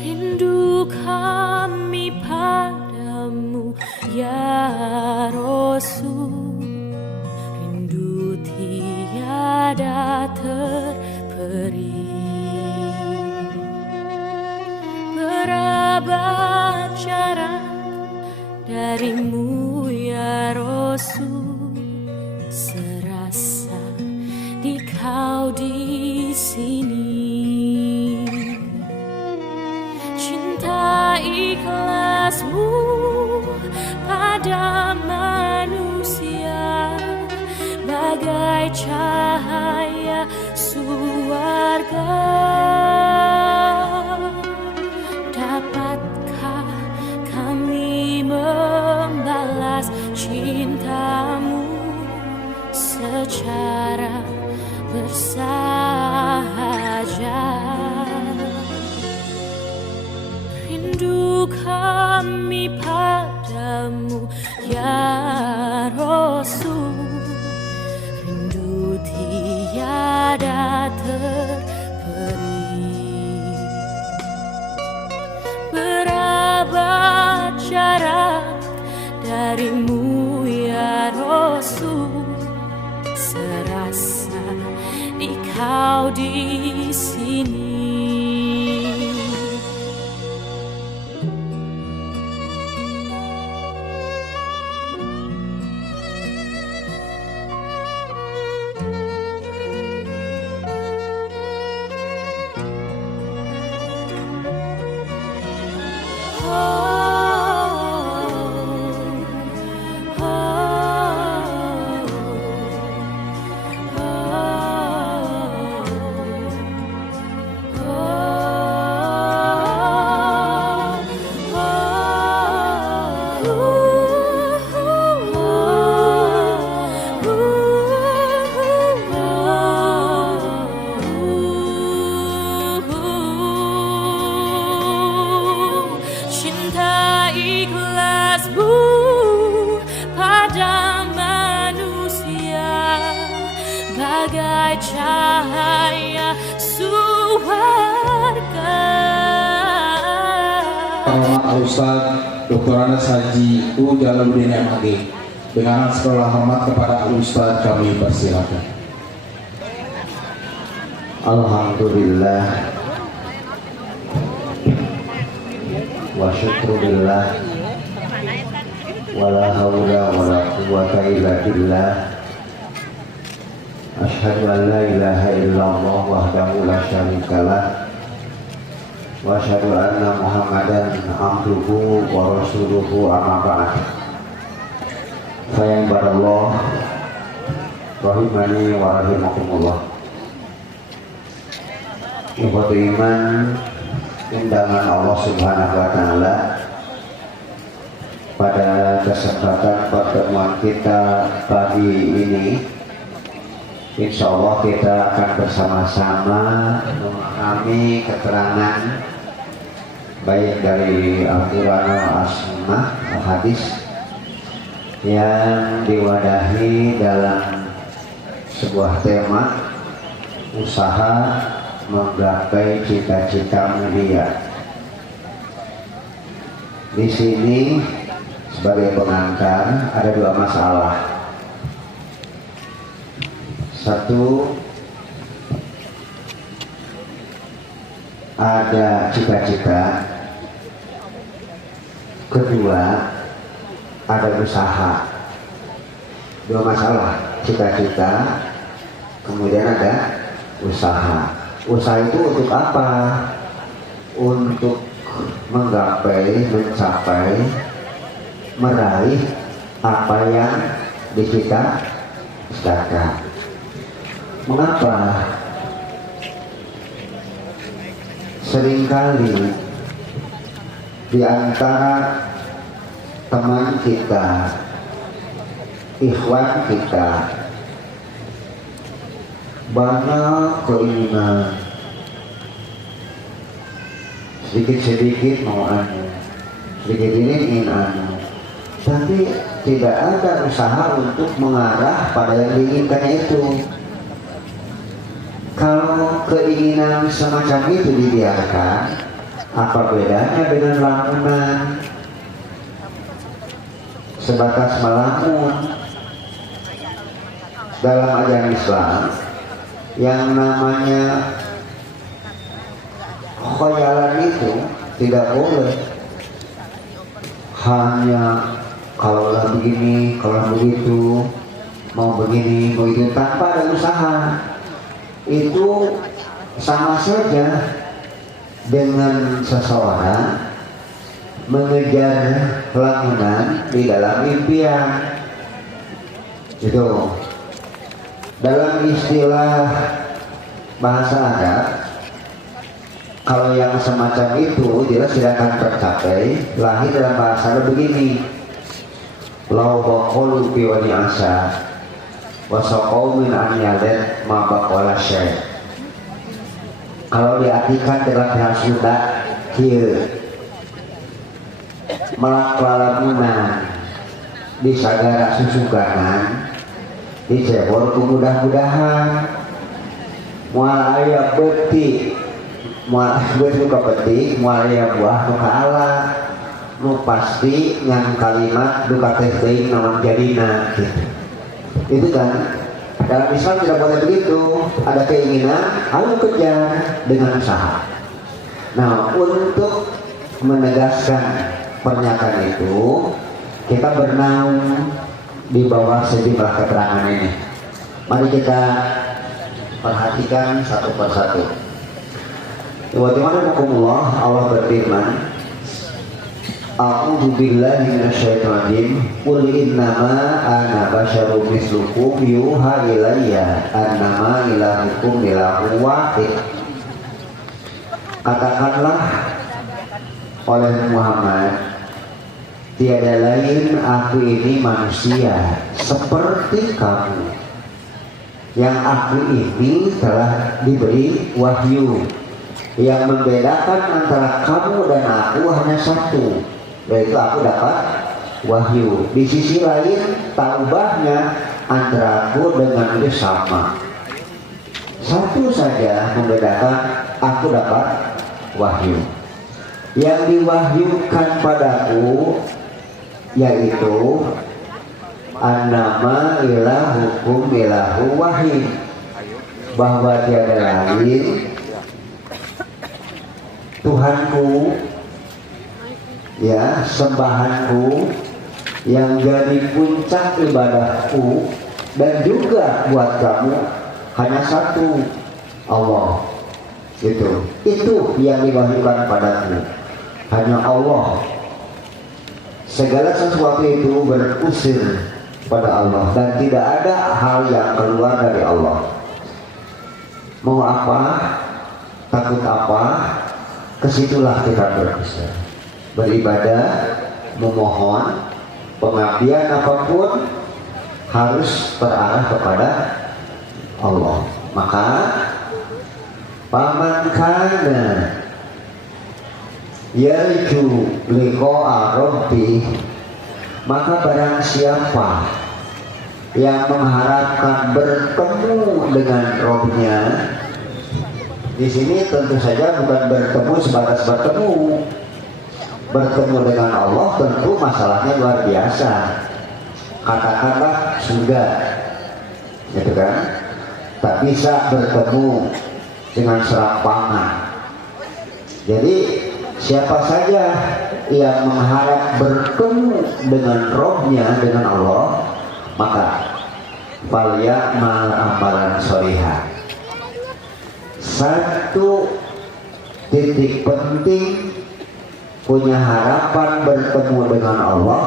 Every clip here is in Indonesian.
Rindu kami padamu ya Rasul, rindu tiada terperi. Berabad jarak darimu ya Rasul, serasa di kau di sini. Cinta ikhlasmu pada manusia bagai cahaya surga. Dapatkah kami membalas cintamu secara bersahaja? Rindu kami padamu ya Rasul, rindu tiada terperi. Berabad jarak darimu ya Rasul, serasa di kau di sini. Bagai cahaya surga. Al-Ustaz Dr. Anas Haji U. Jalaluddin MHD, dengan sekolah hormat kepada Al-Ustaz kami persilakan. Alhamdulillah wa syukurillah wala hawla wala quwwata illa billah. Asyhadu an la ilaha illallah wahdahu la syarikalah wa asyhadu anna Muhammadan abduhu wa rasuluhu, amma ba'd. Sayang barallah rahimani wa rahimakumullah. Ikhwatu iman, undangan Allah Subhanahu wa taala pada kesempatan pertemuan kita pagi ini, insya Allah kita akan bersama-sama memahami keterangan baik dari Al-Quran Al-Asmah Al-Hadis yang diwadahi dalam sebuah tema usaha menggapai cita-cita mulia. Di sini sebagai pengantar ada dua masalah. Satu, ada cita-cita. Kedua, ada usaha. Dua masalah, cita-cita, kemudian ada usaha. Usaha itu untuk apa? Untuk menggapai, mencapai, meraih apa yang dicita-citakan. Mengapa? Seringkali di antara teman kita, ikhwan kita, banyak keinginan, sedikit-sedikit mau anu, sedikit ini ingin anu, tapi tidak ada usaha untuk mengarah pada yang diinginkannya itu. Kalau keinginan semacam itu dibiarkan, Apa bedanya dengan lamunan? Sebatas melamun. Dalam ajaran Islam yang namanya khayalan itu tidak boleh hanya kalau begini, kalau begitu, mau begini, mau itu tanpa ada usaha. Itu sama saja dengan seseorang mengejar lamunan di dalam impian. Itu dalam istilah bahasa Arab, kalau yang semacam itu jelas tidak akan tercapai. Lahir dalam bahasa Arab begini: lau baqulu fi wani asa wa saqau min an yadat ma baqala syai. Kalau diartikan dalam bahasa Sunda, kieu melak lalamunan di sagara susuganan dicebor mudah-mudahan mual aya beti mual beti ka beti mual aya buah nu kaala nu pasti ngan kalimat duka teh teuing naon jadina gitu. Itu kan dalam Islam tidak boleh begitu. Ada keinginan, ayo kejar dengan usaha. Nah, untuk menegaskan pernyataan itu, kita bernaung di bawah sejumlah keterangan ini. Mari kita perhatikan satu persatu. Bismillahirrahmanirrahim. Allah berfirman, A'udzu billahi minasyaitonir rajim. Qul innama ana basyarum mislukum yuha ilayya annama ilahukum ilahun wahid. Katakanlah oleh Muhammad, tiada lain aku ini manusia seperti kamu. Yang aku ini telah diberi wahyu. Yang membedakan antara kamu dan aku hanya satu, yaitu aku dapat wahyu. Di sisi lain taubahnya antara aku dengan dia sama. Satu saja membedakan, aku dapat wahyu. Yang diwahyukan padaku yaitu annama ilahukum ilahu wahid, bahwa tiada lain Tuhanku, ya, sembahanku yang jadi puncak ibadahku, dan juga buat kamu hanya satu, Allah. Itu yang diwahyukan padaku, hanya Allah. Segala sesuatu itu berusir pada Allah dan tidak ada hal yang keluar dari Allah. Mau apa, takut apa, kesitulah kita berpisah. Beribadah, memohon, pengabdian apapun harus terarah kepada Allah. Maka paman kana yarju liqa'a rabbih, maka barang siapa yang mengharapkan bertemu dengan Rabb-nya. Di sini tentu saja bukan bertemu sebatas bertemu. Bertemu dengan Allah tentu masalahnya luar biasa. Katakanlah surga, gitu kan? Tak bisa bertemu dengan serampangan. Jadi siapa saja yang mengharap bertemu dengan Rohnya, dengan Allah, maka falyamal amalan sholihah. Satu titik penting, punya harapan bertemu dengan Allah,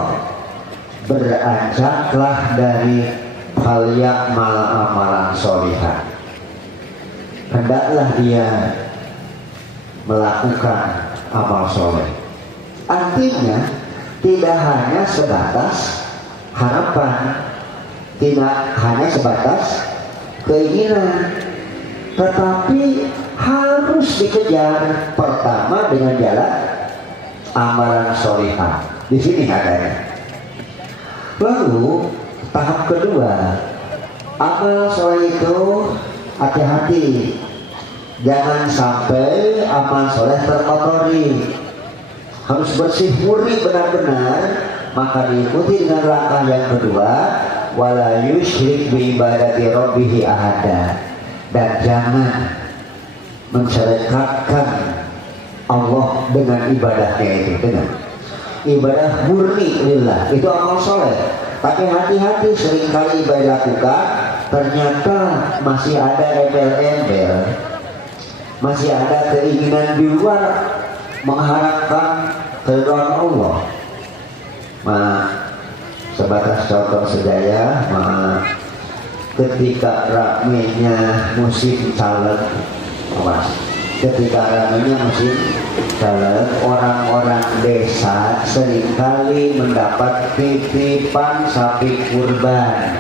beranjaklah dari falyamal amalan sholihah. Hendaklah dia melakukan amal soleh. Artinya tidak hanya sebatas harapan, tidak hanya sebatas keinginan, tetapi harus dikejar pertama dengan jalan amalan sholihah. Di sini adanya. Lalu tahap kedua, amal soleh itu hati-hati, Jangan sampai amal soleh terkotori, harus bersih murni benar-benar. Maka diikuti dengan langkah yang kedua, wala yusyrik bi ibadati rabbih ahada, dan jangan mensyirikkan Allah dengan ibadahnya itu, dengan ibadah murni lillah, itu amal soleh. Tapi hati-hati, seringkali ibadah lakukan ternyata masih ada embel-embel, masih ada keinginan di luar mengharapkan keridhaan Allah. Sebatas contoh saja ya, ketika ramenya musim caleg, orang-orang desa seringkali mendapat titipan sapi kurban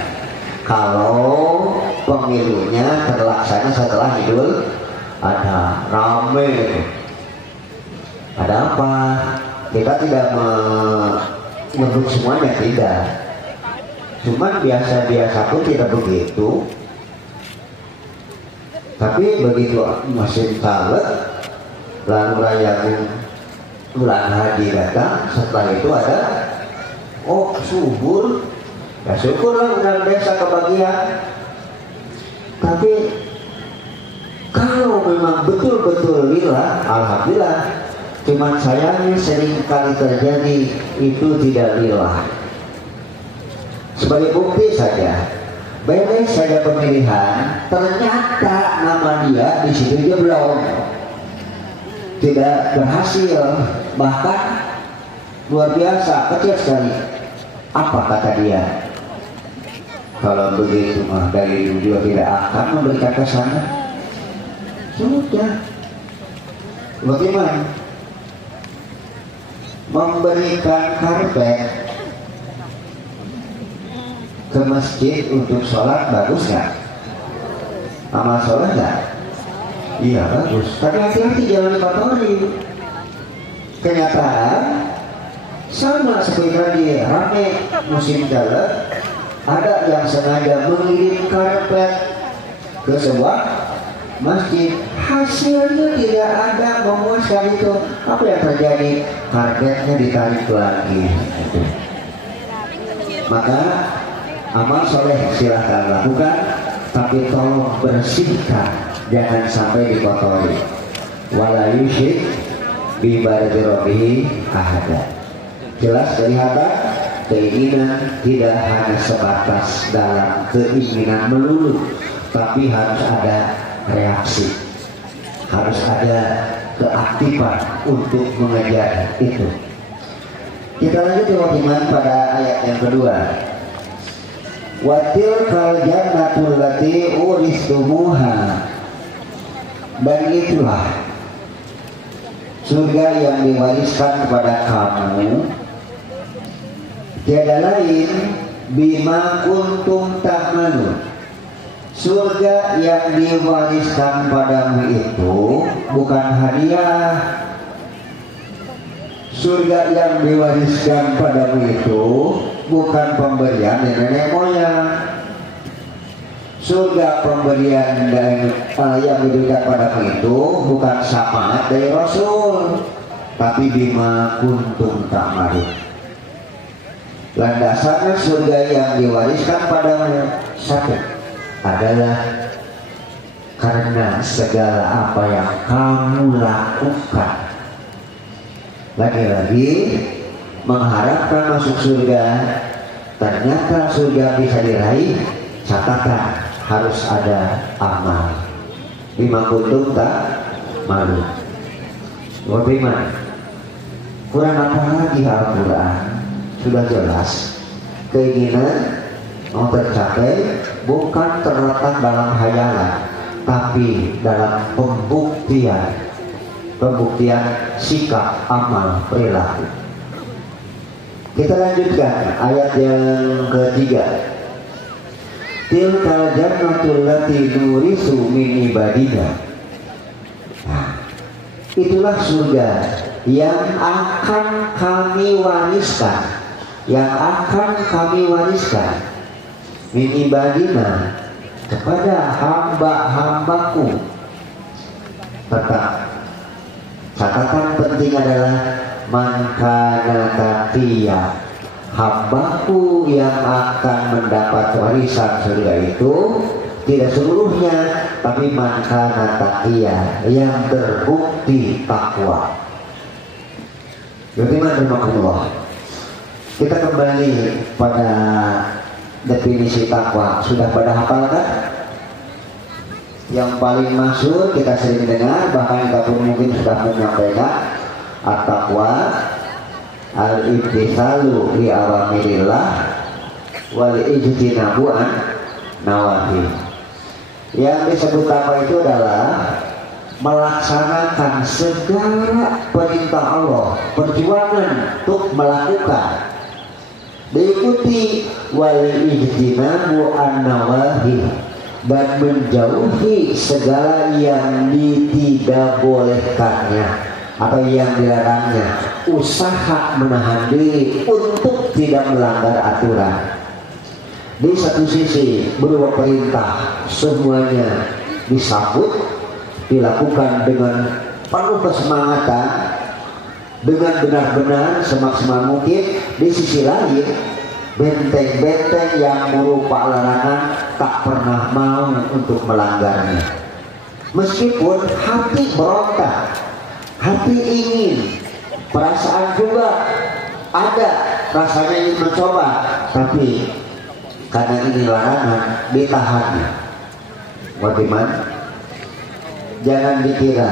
kalau pemilunya terlaksana setelah Idul Adha. Rame. Ada apa? Kita tidak menyebut semuanya, tidak. Cuman biasa-biasa pun tidak begitu. Tapi begitu musim caleg, lalu rayakan bulan haji datang, setelah itu ada subur, ya syukurlah orang desa kebagian. Tapi kalau memang betul-betul lillah, alhamdulillah. Cuman sayangnya sering kali terjadi itu tidak lillah. Sebagai bukti saja, beres saja pemilihan, ternyata nama dia di situ jeblok, tidak berhasil, bahkan luar biasa, kecil sekali. Apa kata dia? Kalau begitu mah dari dulu juga tidak akan memberikan ke sana. Sudah. Bagaimana? Memberikan karpet ke masjid untuk sholat bagus nggak? Amal sholat nggak? Iya bagus. Tapi hati-hati jangan dikotori. Kenyataan sama seperti tadi rame musim caleg, ada yang sengaja mengirim karpet ke sebuah masjid, hasilnya tidak ada memuaskan itu. Apa yang terjadi? Karpetnya ditarik lagi. Maka amal soleh silahkan lakukan, tapi tolong bersihkan, jangan sampai dikotori. Wala yusyrik bi ibadati rabbih ahada. Jelas kelihatan keinginan tidak hanya sebatas dalam keinginan melulu, tapi harus ada reaksi, harus ada keaktifan untuk mengejar itu. Kita lanjut iman pada ayat yang kedua. Watil kal jannatul lati uristumuha, dan itulah surga yang diwariskan kepada kamu, tiada lain bima kuntum ta'malun. Surga yang diwariskan padamu itu bukan hadiah. Surga yang diwariskan padamu itu bukan pemberian nenek moyang. Surga pemberian yang diberikan padamu itu bukan syafaat dari Rasul, tapi bima kuntum ta'malun. Landasannya surga yang diwariskan padamu satu adalah karena segala apa yang kamu lakukan. Lagi-lagi mengharapkan masuk surga, ternyata surga bisa diraih, catatan harus ada amal. Bima kuntum ta'malun. Bagaimana? Kurang apa lagi Al-Quran? Sudah jelas keinginan mau tercapai bukan terletak dalam hayalan, tapi dalam pembuktian sikap, amal, perilaku. Kita lanjutkan ayat yang ketiga. Tilkal jannatul lati nurisu min ibadina. Itulah surga yang akan kami wariskan, min ibadina, kepada hamba-hambaku. Tetap catatan penting adalah man kana taqiya, hambaku yang akan mendapat warisan surga itu tidak seluruhnya, tapi man kana taqiya, yang terbukti takwa. Bismillahirrahmanirrahim. Kita kembali pada definisi takwa. Sudah pada hafal kan? Yang paling masyhur kita sering dengar, bahkan kita pun mungkin sudah menyampaikan, at-taqwa al-imtithalu li awamirillah wal ijtinabu an nawahi. Yang disebut takwa itu adalah melaksanakan segala perintah Allah, perjuangan untuk melakukan, diikuti wal ijtinabu an nawahi, dan menjauhi segala yang tidak bolehkannya atau yang dilarangnya. Usaha menahan diri untuk tidak melanggar aturan. Di satu sisi berupa perintah, semuanya disambut, dilakukan dengan penuh kesemangatan, dengan benar-benar semaksimal mungkin. Di sisi lain, benteng-benteng yang berupa larangan tak pernah mau untuk melanggarnya. Meskipun hati berontak, hati ingin, perasaan juga ada, rasanya ingin mencoba, tapi karena ini larangan ditahannya. Bagaimana? Jangan dikira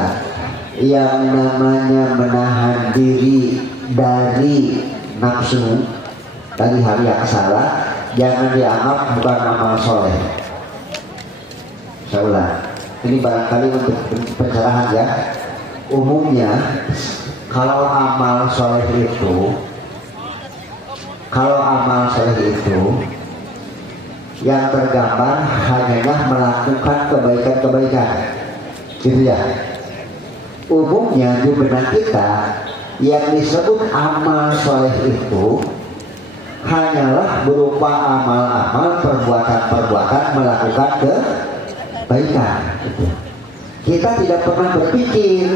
yang namanya menahan diri dari nafsu, dari hal yang salah, jangan dianggap bukan amal soleh. Saya ulang, ini barangkali untuk pencerahan ya. Umumnya kalau amal soleh itu yang tergambar hanyalah melakukan kebaikan-kebaikan, gitu ya. Umumnya di benak kita yang disebut amal soleh itu hanyalah berupa amal-amal, perbuatan-perbuatan melakukan kebaikan. Kita tidak pernah berpikir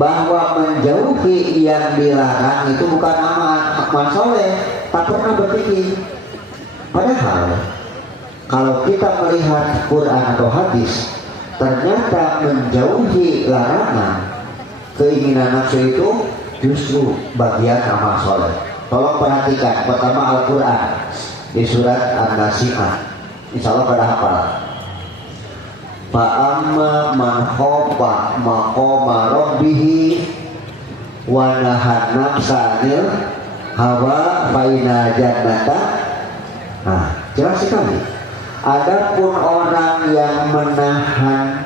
bahwa menjauhi yang dilarang itu bukan amal soleh, tak pernah berpikir. Padahal kalau kita melihat Quran atau hadis, ternyata menjauhi larangan, keinginan nafsu itu justru bagian amal soleh. Tolong perhatikan, pertama Al-Quran di surat An-Nasi'ah, insya Allah pada hafal. Fa'amma man khofa maqama rabbihi wa nahan nafsa 'anil hawa fa inna jannata. Nah, jelas sekali. Adapun orang yang menahan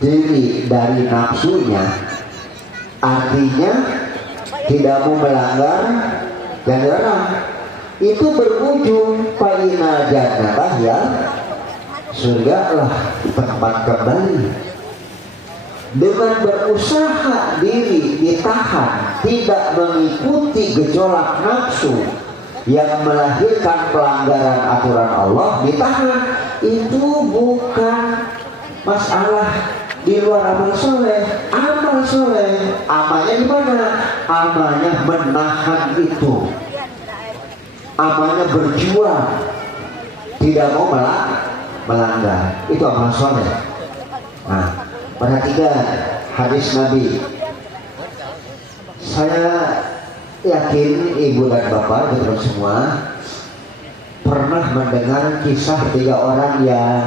diri dari nafsunya, artinya tidak mau melanggar yang dilarang, itu berujung fa inna jannata, ya surga lah tempat kembali. Dengan berusaha diri ditahan, tidak mengikuti gejolak nafsu yang melahirkan pelanggaran aturan Allah, ditahan, itu bukan masalah di luar amal soleh. Amal soleh, amalnya di mana? Amalnya menahan itu, amalnya berjuang, tidak mau melanggar, itu amal soleh. Nah, perhatikan hadis Nabi. Saya yakin ibu dan bapak, betul semua, pernah mendengar kisah 3 orang yang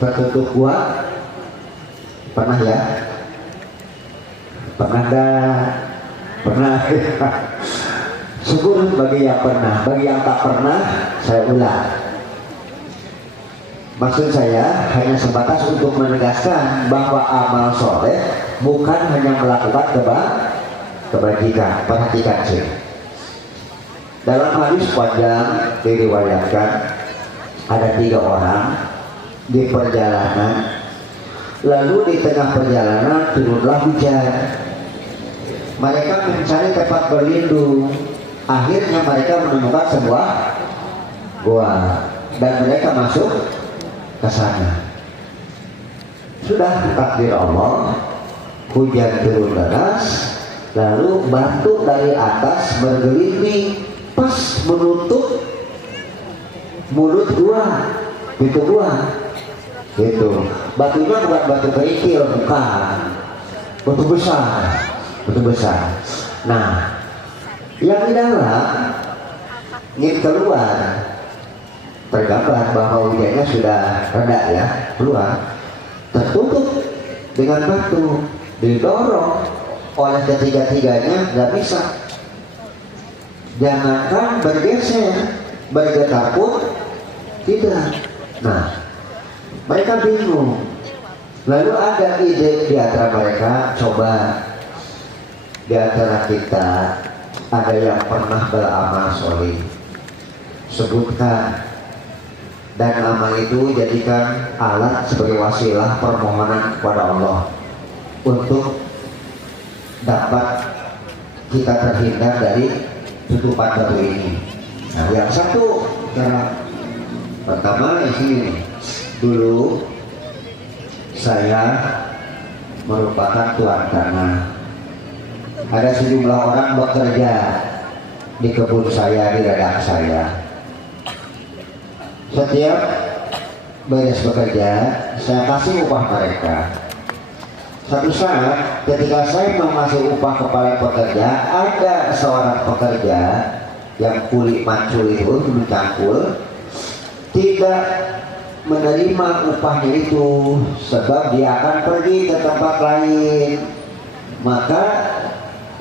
tertutup gua. Pernah ya? Pernah dah? Pernah. Syukur bagi yang pernah. Bagi yang tak pernah, saya ulang. Maksud saya hanya sebatas untuk menegaskan bahwa amal soleh bukan hanya melakukan kebajikan. Perhatikan sih. Dalam hadis panjang diriwayatkan ada 3 orang di perjalanan, lalu di tengah perjalanan turunlah hujan. Mereka mencari tempat berlindung. Akhirnya mereka menemukan sebuah gua dan mereka masuk ke sana. Sudah takdir Allah, hujan turun deras, lalu batu dari atas bergelinding pas menutup mulut gua, pintu gua. Gitu. Batunya bukan batu kerikil, bukan. Batu besar, batu besar. Nah, yang di dalam ingin keluar, tergambar bahwa hujannya sudah reda ya, keluar, tertutup dengan batu, didorong oleh ketiga-tiganya, nggak bisa. Jangankan bergeser, bergetar pun tidak. Nah, mereka bingung. Lalu ada ide di antara mereka, coba di antara kita ada yang pernah beramal soleh, sebutkan, dan amal itu jadikan alat sebagai wasilah permohonan kepada Allah untuk dapat kita terhindar dari tutupan batu ini. Nah, yang satu cara pertama di sini. Dulu saya merupakan tuan tanah. Ada sejumlah orang bekerja di kebun saya, di ladang saya. Setiap beres bekerja, saya kasih upah mereka. Satu saat ketika saya mengasih upah kepada pekerja, ada seorang pekerja yang kulit macul itu mencangkul, tidak menerima upahnya itu sebab dia akan pergi ke tempat lain. Maka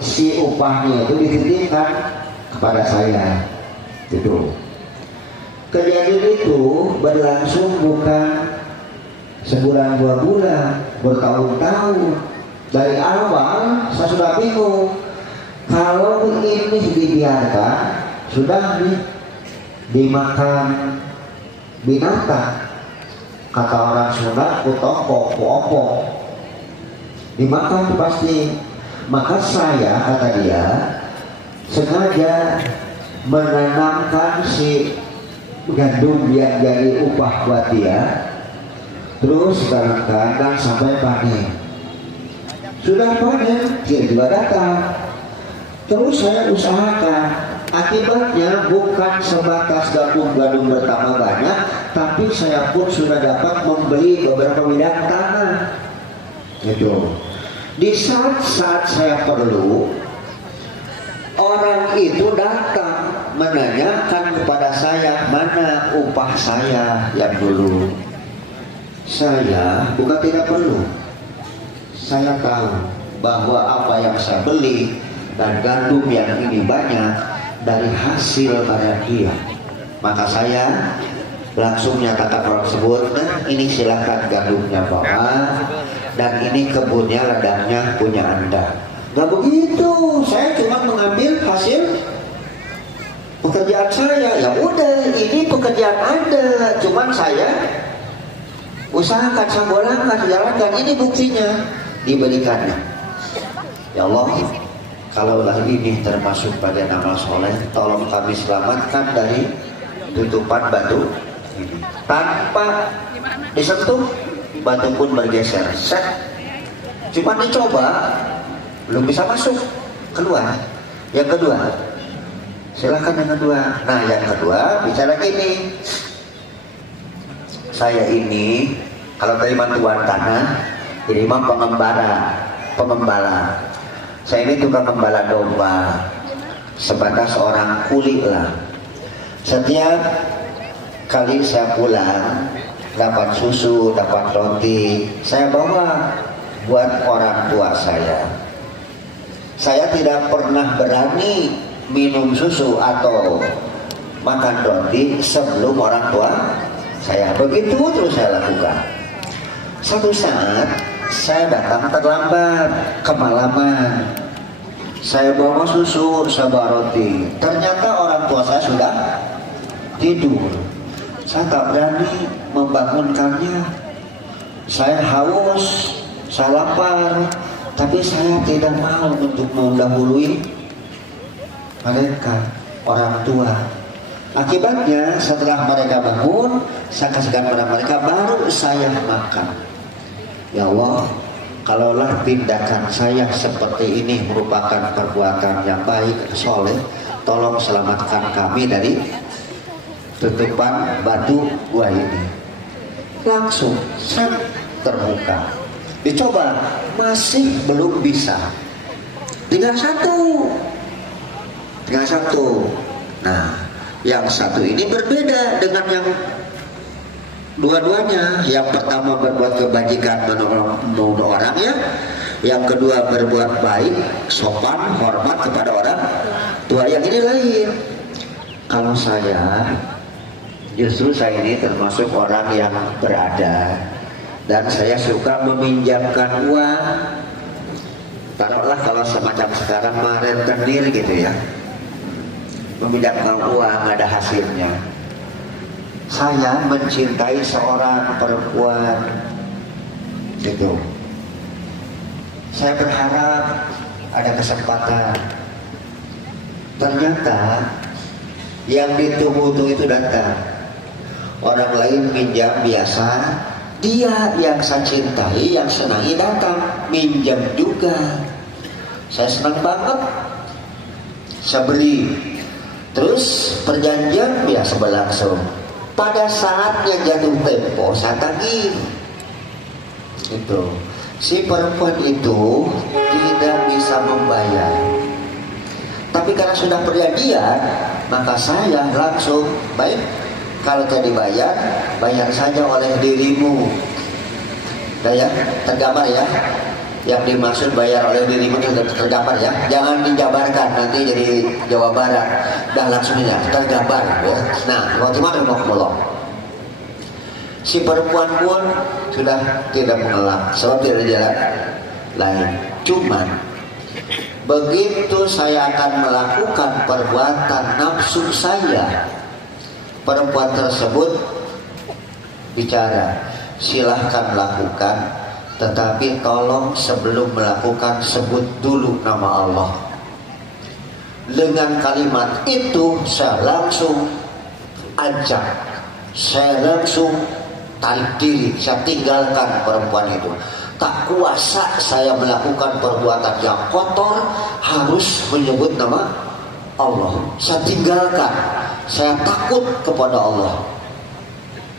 si upahnya itu dititipkan kepada saya. Itu kejadian itu berlangsung bukan sebulan 2 bulan, bertahun-tahun. Dari awal saya sudah bingung, kalau ini dibiarkan sudah dimakan binatang. Kata orang Sunda, kutoko, kuopo, dimakan pasti. Maka saya, kata dia, sengaja menanamkan si gandum yang jadi upah buat dia, terus kadang-kadang sampai panen. Sudah panen, dia juga datang. Terus saya usahakan. Akibatnya bukan sebatas gandum bertambah banyak, tapi saya pun sudah dapat membeli beberapa bidang tanah. Itu. Di saat-saat saya perlu, orang itu datang menanyakan kepada saya mana upah saya yang dulu. Saya bukan tidak perlu. Saya tahu bahwa apa yang saya beli dan gandum yang ini banyak dari hasil karya dia. Maka saya langsung nyatakan orang tersebut, nah ini silahkan gandumnya bawa, dan ini kebunnya ladangnya punya Anda. Gak begitu, saya cuma mengambil hasil pekerjaan saya. Ya udah, ini pekerjaan Anda, cuman saya usahakan, saya bolehkan, jalankan. Ini buktinya, diberikannya. Ya Allah, kalaulah ini termasuk pada amal soleh, tolong kami selamatkan dari tutupan batu ini. Tanpa disentuh, batu pun bergeser. Set. Cuma dicoba, belum bisa masuk, keluar. Yang kedua, silakan yang kedua. Nah, yang kedua bicara gini, saya ini kalau tadi bantuan tanah, ini mah pengembala. Saya ini tukang gembala domba, sebatas orang kuli lah. Setiap kali saya pulang, dapat susu, dapat roti, saya bawa buat orang tua saya. Saya tidak pernah berani minum susu atau makan roti sebelum orang tua saya. Begitu terus saya lakukan. Satu saat saya datang terlambat, kemalaman. Saya bawa susu, saya bawa roti. Ternyata orang tua saya sudah tidur. Saya tak berani membangunkannya. Saya haus, saya lapar, tapi saya tidak mau untuk mendahului mereka, orang tua. Akibatnya setelah mereka bangun, saya kasihkan pada mereka, baru saya makan. Ya Allah, kalaulah tindakan saya seperti ini merupakan perbuatan yang baik, soleh, tolong selamatkan kami dari tutupan batu gua ini. Langsung terbuka. Dicoba, masih belum bisa. Tinggal satu. Nah, yang satu ini berbeda dengan yang dua-duanya. Yang pertama berbuat kebajikan, menolong orang ya. Yang kedua berbuat baik, sopan, hormat kepada orang tua. Yang ini lain. Kalau saya, justru saya ini termasuk orang yang berada, dan saya suka meminjamkan uang. Taruhlah kalau semacam sekarang rentenir gitu ya, meminjamkan uang ada hasilnya. Saya mencintai seorang perempuan gitu. Saya berharap ada kesempatan. Ternyata yang ditunggu-tunggu itu datang. Orang lain minjam biasa, dia yang saya cintai, yang senangi datang minjam juga. Saya senang banget. Saya beli. Terus perjanjian biasa berlangsung. Pada saatnya jatuh tempo saya tagih. Itu si perempuan itu tidak bisa membayar. Tapi karena sudah perjanjian, maka saya langsung, baik, kalau tidak dibayar, bayar saja oleh dirimu. Nah ya, tergambar ya. Yang dimaksud bayar oleh dirimu itu tergambar ya. Jangan dijabarkan nanti jadi Jawa Barat. Dah langsung ya, tergambar ya. Nah, waktu mana mau si perempuan pun sudah tidak mengelak, sebab tidak ada jalan lain. Cuman begitu saya akan melakukan perbuatan nafsu saya, perempuan tersebut bicara, silahkan lakukan, tetapi tolong sebelum melakukan sebut dulu nama Allah. Dengan kalimat itu saya langsung ajak, saya langsung tarik diri, saya tinggalkan perempuan itu. Tak kuasa saya melakukan perbuatan yang kotor, harus menyebut nama Allah. Saya tinggalkan, saya takut kepada Allah.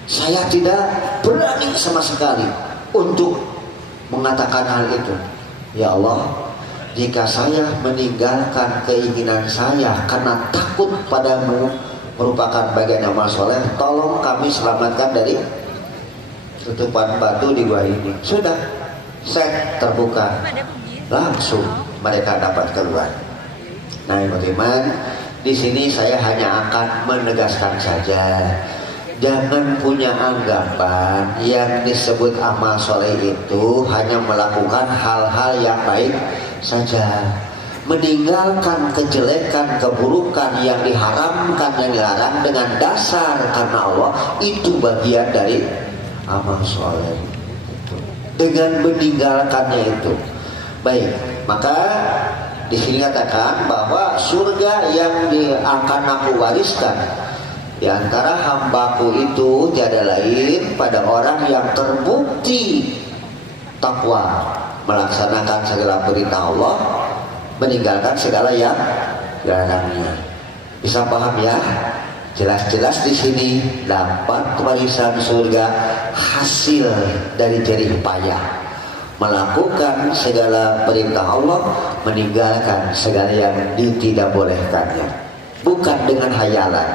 Saya tidak berani sama sekali untuk mengatakan hal itu. Ya Allah, jika saya meninggalkan keinginan saya karena takut padamu merupakan bagian amal soleh, tolong kami selamatkan dari tutupan batu di gua ini. Sudah, set terbuka, langsung mereka dapat keluar. Nah, teman-teman, di sini saya hanya akan menegaskan saja, jangan punya anggapan yang disebut amal soleh itu hanya melakukan hal-hal yang baik saja, meninggalkan kejelekan, keburukan yang diharamkan, yang dilarang dengan dasar karena Allah, itu bagian dari amal soleh. Dengan meninggalkannya itu baik, maka di sini katakan bahwa surga yang akan aku wariskan di antara hambaku itu tiada lain pada orang yang terbukti takwa, melaksanakan segala perintah Allah, meninggalkan segala yang dilarangnya. Bisa paham ya? Jelas-jelas di sini dapat warisan surga hasil dari jerih payah, melakukan segala perintah Allah, meninggalkan segala yang tidak bolehkannya, bukan dengan hayalan.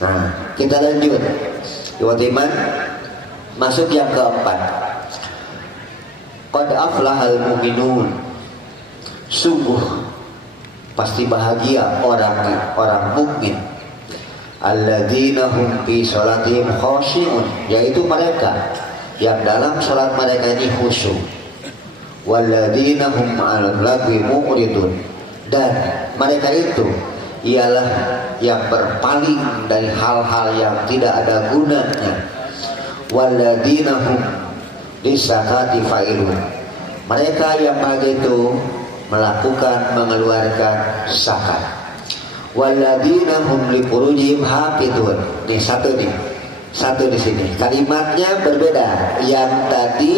Nah, kita lanjut. Teman-teman, masuk yang keempat. Qad aflahal mu'minun. Sungguh pasti bahagia orang mukmin. Alladzina hum fi sholatihim khashi'un, yaitu mereka yang dalam sholat mereka ini khusyuk. Walladzina hum 'alal lagwi mu'ridun, dan mereka itu ialah yang berpaling dari hal-hal yang tidak ada gunanya. Walladzina hum lisakati fa'ilun, mereka yang bahagia itu melakukan, mengeluarkan zakat. Walladzina hum li furujihim hafizun. Nih satu di sini. Kalimatnya berbeda. Yang tadi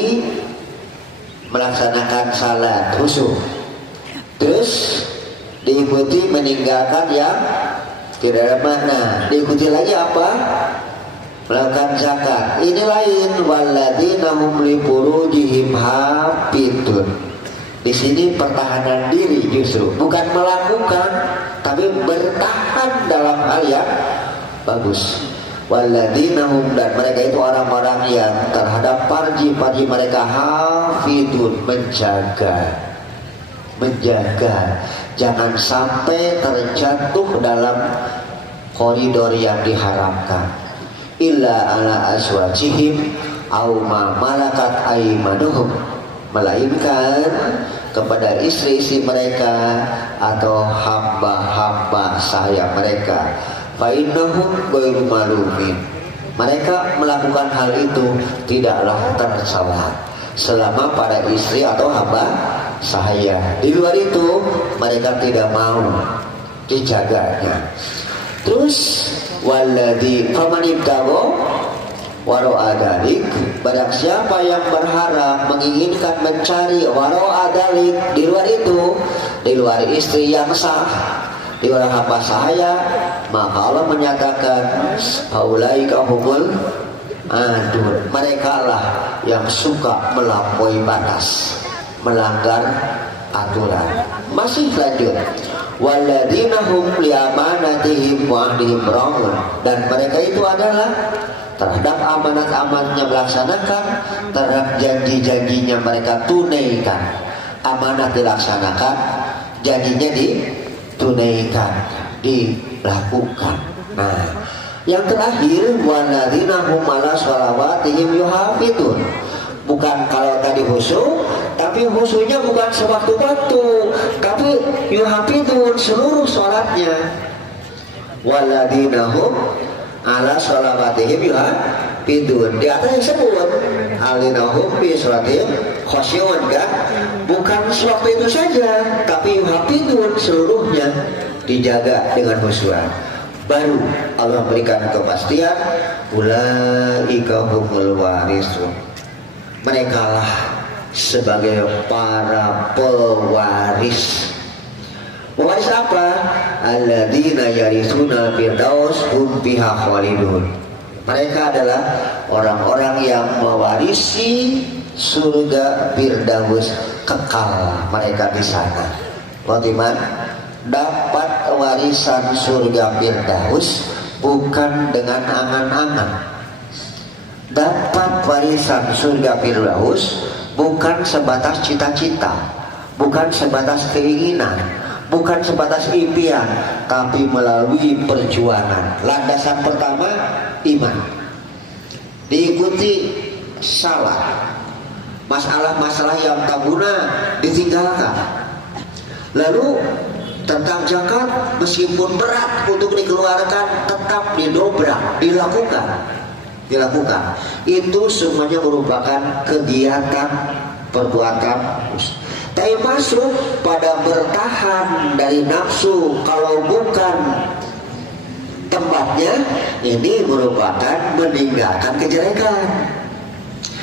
melaksanakan salat khusyuk, terus diikuti meninggalkan yang tidak ada makna, diikuti lagi apa? Melakukan zakat. Ini lain, walladzina hum li furujihim hafidun. Di sini pertahanan diri justru, bukan melakukan, tapi bertahan dalam hal yang bagus. Walladzina hum, dan mereka itu orang-orang yang terhadap farji mereka hafidun, menjaga, jangan sampai terjatuh dalam koridor yang diharamkan. Illa ala azwajihim aw ma malakat aymanuhum, melainkan kepada istri-istri mereka atau hamba-hamba sahaya mereka. Fa innahum ghairu malumin, mereka melakukan hal itu tidaklah tercela selama para istri atau hamba sahaya. Di luar itu mereka tidak mau dijaganya. Terus walladzi famanibtago wara'a dalik, barang siapa yang berharap menginginkan mencari wara'a dalik, di luar itu, di luar istri yang sah, di luar hamba sahaya, maka Allah menyatakan faulaika humul adun, mereka lah yang suka melampaui batas, melanggar aturan. Masih lanjut, walladzina hum li amanatihim wa ahdihim ra'un, dan mereka itu adalah terhadap amanat-amanatnya melaksanakan, terhadap janji-janjinya mereka tunaikan. Amanat dilaksanakan, janjinya ditunaikan, dilakukan. Nah, yang terakhir, walladzina hum ala sholawatihim yuhafidun. Bukan kalau tadi khusyuk, tapi khusyuknya bukan sewaktu-waktu, tapi yuhafidun seluruh sholatnya. Walladzina hum ala sholawatihim yuhafidun. Di atas disebut alladzina hum bi sholatihim khasyi'un, kan? Bukan sewaktu itu saja, tapi yuhafidun seluruhnya dijaga dengan khusyuan. Baru Allah berikan kepastian, ulaika humul warisun, mereka lah sebagai para pewaris. Pewaris apa? Alladzina yarisuna firdaus hum fiha khalidun. Mereka adalah orang-orang yang mewarisi surga firdaus, kekal mereka di sana. Khotiman, dapat warisan surga firdaus bukan dengan angan-angan. Dapat warisan surga firdaus bukan sebatas cita-cita, bukan sebatas keinginan, bukan sebatas impian, tapi melalui perjuangan. Landasan pertama iman, diikuti salat, masalah-masalah yang tabuna ditinggalkan. Lalu tentang zakat, meskipun berat untuk dikeluarkan, tetap didobrak, dilakukan. Itu semuanya merupakan kegiatan perbuatan. Tapi masuk pada bertahan dari nafsu, kalau bukan tempatnya, ini merupakan meninggalkan kejelekan.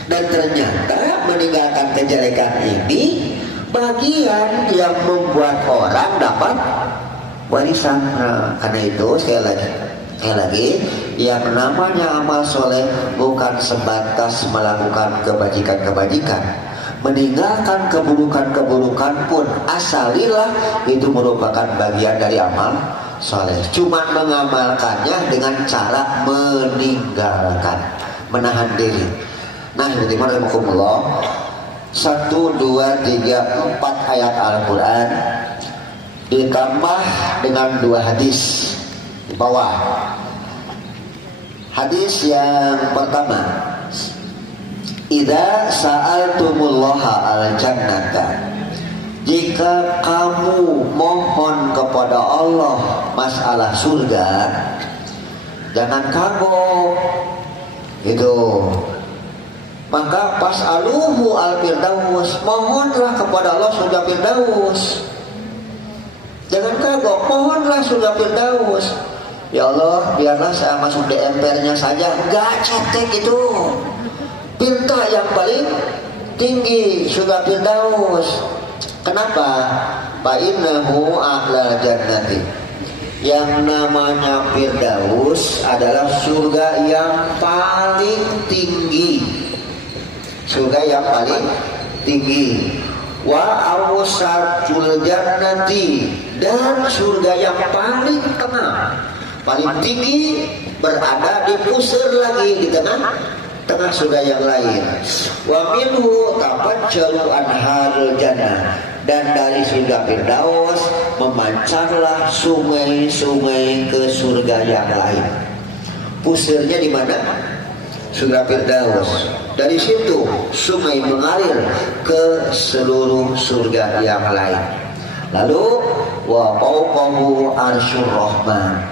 Dan ternyata meninggalkan kejelekan ini bagian yang membuat orang dapat warisan. Nah, karena itu sekali lagi, yang namanya amal soleh bukan sebatas melakukan kebajikan-kebajikan, meninggalkan keburukan-keburukan pun asalilah itu merupakan bagian dari amal soleh. Cuma mengamalkannya dengan cara meninggalkan, menahan diri. Nah, bagaimana rahimahumullah, 1, 2, 3, 4 ayat Al-Quran ditambah dengan 2 hadis di bawah. Hadis yang pertama, idza sa'altumullaha al-jannata, jika kamu mohon kepada Allah masalah surga, jangan kagok gitu. Maka pas'aluhu al-firdaus, mohonlah kepada Allah surga firdaus. Jangan kagok, mohonlah surga firdaus. Ya Allah, biarlah saya masuk di empernya saja, enggak cetek itu. Minta yang paling tinggi surga Firdaus. Kenapa? Fa innahu a'lal jannati. Yang namanya Firdaus adalah surga yang paling tinggi. Surga yang paling tinggi. Wa awsatul jannati, dan surga yang paling tengah, paling tinggi berada di pusar lagi di tengah surga yang lain. Wa minhu tafajjaru anharul jannah, dan dari surga Firdaus memancarlah sungai-sungai ke surga yang lain. Pusarnya di mana? Surga Firdaus. Dari situ sungai mengalir ke seluruh surga yang lain. Lalu wa fawqahu arsyur rahman.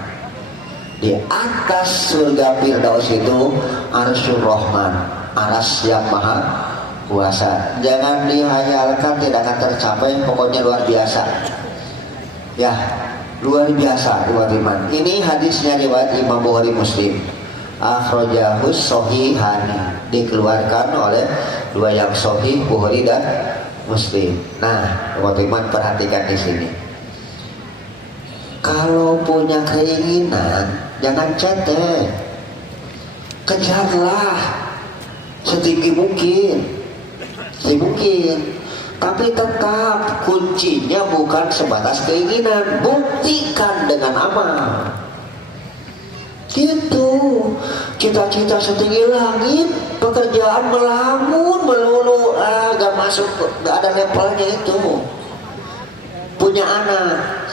Di atas surga Firdaus itu arsyur rahman, aras yang maha kuasa. Jangan dihayalkan tidak akan tercapai, pokoknya luar biasa. Ya, luar biasa teman-teman. Ini hadisnya riwayat Imam Bukhari Muslim. Akhrajahus sahihani, dikeluarkan oleh dua yang sahih, Bukhari dan Muslim. Nah, teman-teman perhatikan di sini. Kalau punya keinginan, jangan cetek, kejarlah setinggi mungkin, tapi tetap kuncinya bukan sebatas keinginan, buktikan dengan amal. Gitu, cita-cita setinggi langit, pekerjaan melamun melulu, gak masuk, gak ada levelnya itu. Punya anak,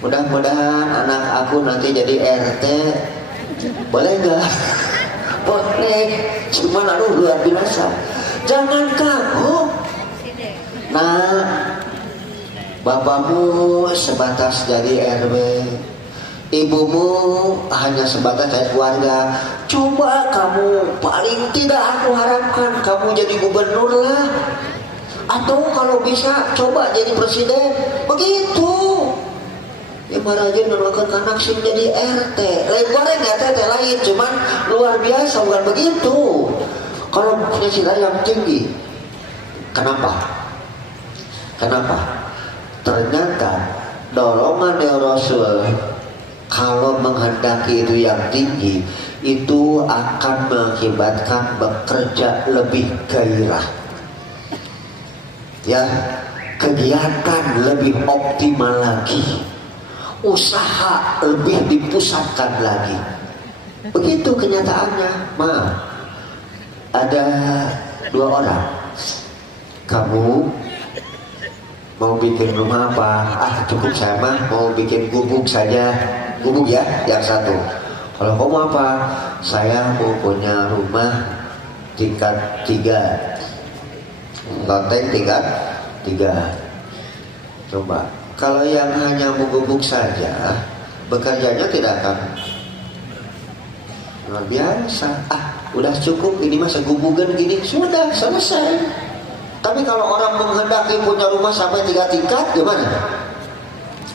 mudah-mudahan anak aku nanti jadi RT, boleh gak? Boleh, cuman aduh luar biasa. Jangan kagum. Nah, bapakmu sebatas jadi RW, ibumu hanya sebatas dari keluarga. Coba kamu, paling tidak aku harapkan kamu jadi gubernur lah, atau kalau bisa coba jadi presiden. Begitu. Ya marajin nolakan anak sih jadi RT. Lain goreng ya tete lain, cuman luar biasa bukan begitu. Kalau punya cita yang tinggi, kenapa? Ternyata dorongan dari Rasul, kalau menghendaki itu yang tinggi, itu akan mengakibatkan bekerja lebih gairah. Ya, kegiatan lebih optimal lagi, usaha lebih dipusatkan lagi. Begitu kenyataannya. Maaf, ada dua orang. Kamu mau bikin rumah apa? Cukup saya mah mau bikin gubuk saja. Gubuk ya, yang satu. Kalau kamu apa? Saya mau punya rumah tingkat 3, loteng tingkat 3. Coba, kalau yang hanya mau gubuk saja, bekerjanya tidak akan luar biasa. Udah cukup, ini masa gubugan gini, sudah selesai. Tapi kalau orang menghendaki punya rumah sampai 3 tingkat, gimana?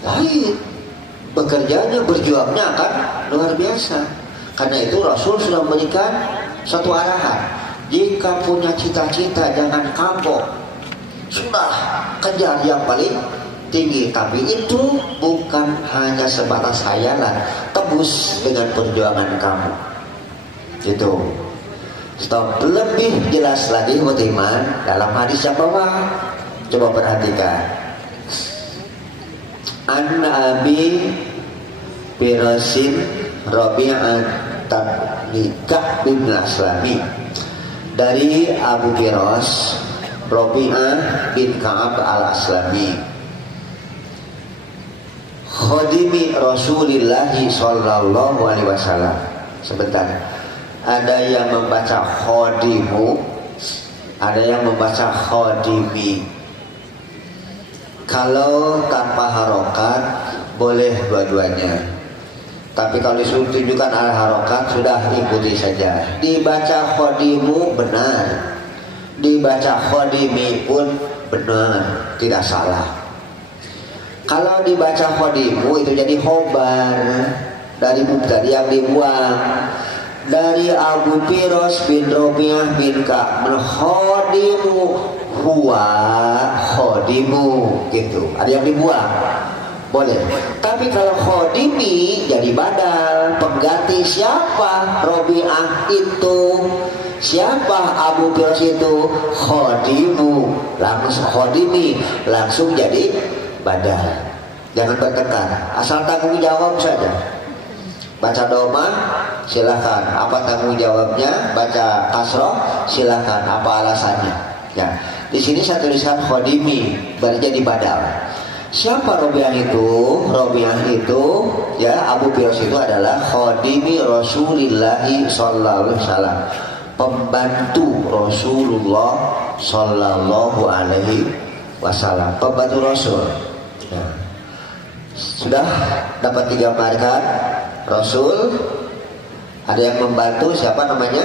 Lain. Bekerjanya, berjuangnya akan luar biasa. Karena itu Rasul sudah memberikan satu arahan. Jika punya cita-cita jangan kapok. Sudah kejar yang paling tinggi. Tapi itu bukan hanya sebatas hayalan. Tebus dengan perjuangan kamu. Itu. Stop. Lebih jelas lagi teman dalam hadis yang bawah. Coba perhatikan. An Abi Firasin Rabi'at Ka'b bin Aslami, dari Abu Firas Rabi'ah bin Ka'ab al-Aslami, khadimi Rasulillah sallallahu alaihi wasallam. Sebentar, ada yang membaca khadimu, ada yang membaca khadimi. Kalau tanpa harokat boleh dua-duanya. Tapi kalau disuruh tunjukkan al harokat, sudah ikuti saja. Dibaca khadimu benar, dibaca khadimi pun benar, tidak salah. Kalau dibaca khadimu itu jadi khobar dari mubtadi yang dibuang. dari Abu Firas bin Rabi'ah bin Ka'ab, khodimu huwa khodimu, gitu. Ada yang dibuang boleh, tapi kalau khodimi jadi badal, pengganti siapa? Rabi'ah itu siapa? Abu Firas itu khodimu, langsung khodimi, langsung jadi badal. Jangan bertengkar, asal tanggung jawab saja. Baca doma silakan, apa tanggung jawabnya? Baca kasroh silakan, apa alasannya? Ya, di sini saya tuliskan khodimi berjadi badal. Siapa Rabi'ah itu? Rabi'ah itu ya, Abu Firas itu adalah khodimi Rasulillahi sallallahu alaihi wasallam, pembantu Rasulullah sallallahu alaihi wasallam, pembantu Rasul. Ya. Sudah dapat digambarkan Rasul, ada yang membantu, siapa namanya?